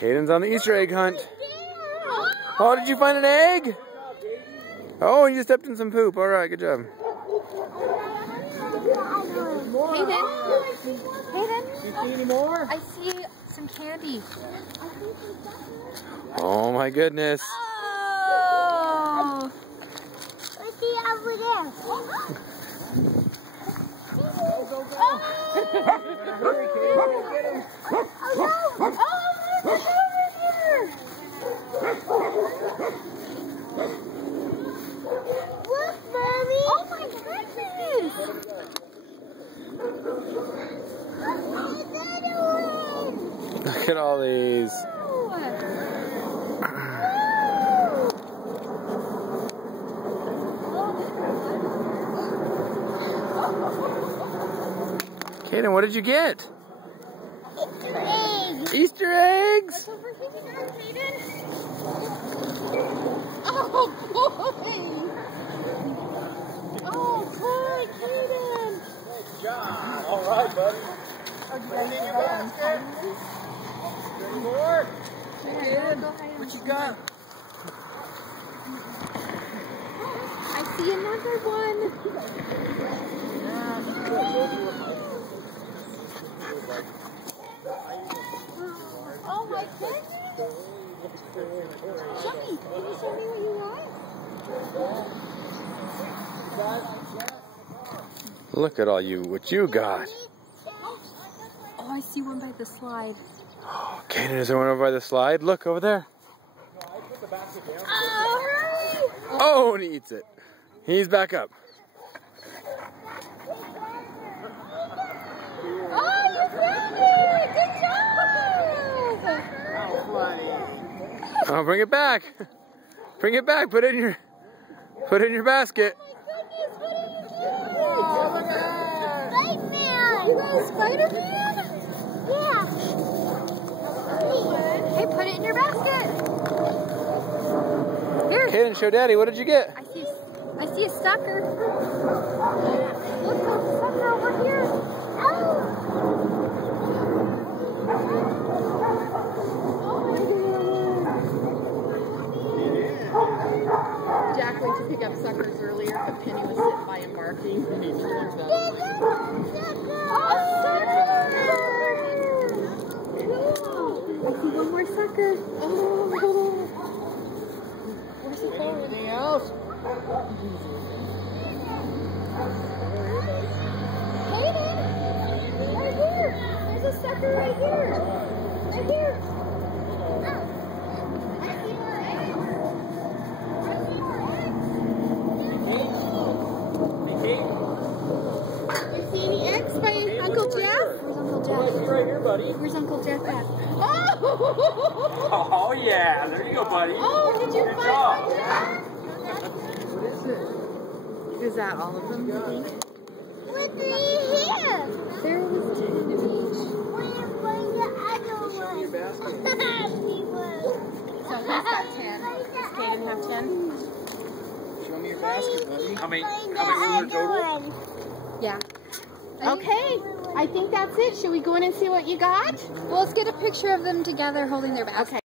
Caden's on the Easter egg hunt. Oh, did you find an egg? Oh, and you stepped in some poop. All right, good job. Caden, You see any more? I see some candy. Oh my goodness. Oh! I see over there. Go, go, go. Hurry, Caden. Go get him. Oh no! Oh, look over here! Look, Mommy! Oh my goodness! Look at all these. Caden, what did you get? Easter eggs! Easter eggs? Over here, Caden. Oh boy! Oh boy, Caden! Good job. All right, buddy. Any more? Caden, what you got? I see another one. Oh my goodness! Show me. Can you show me what you got? Look at all what you got. Oh, I see one by the slide. Oh, Caden, is there one over by the slide? Look over there. Oh, and he eats it. He's back up. Oh, you found it! Good job! How funny. Oh, bring it back. Bring it back. Put it in your basket. Oh, look at that! Spider-Man! You got a Spider-Man? Yeah. Hey, put it in your basket. Here. Caden, show Daddy. What did you get? I see a sucker. Look, there's a sucker over here. Oh! Jack went to pick up suckers earlier, but Penny was sitting by him barking, and he turns out. Cool. I see one more sucker. Oh. Where's he going? Anything else? Caden, right here. There's a sucker right here. Right here. You see any eggs by Uncle Jeff? Where's Uncle Jeff? Right here, buddy. Where's Uncle Jeff at? Oh! Oh, yeah. There you go, buddy. Oh, did you Good find job. one, Jeff? What is it? Is that all of them, you think? Look here! There was 10 of each. Where's the other one? Your basket. So he's got 10. Caden have 10? Show me your basket, buddy. How many Where's the other one? Yeah. Okay, I think that's it. Should we go in and see what you got? Well, let's get a picture of them together holding their basket. Okay.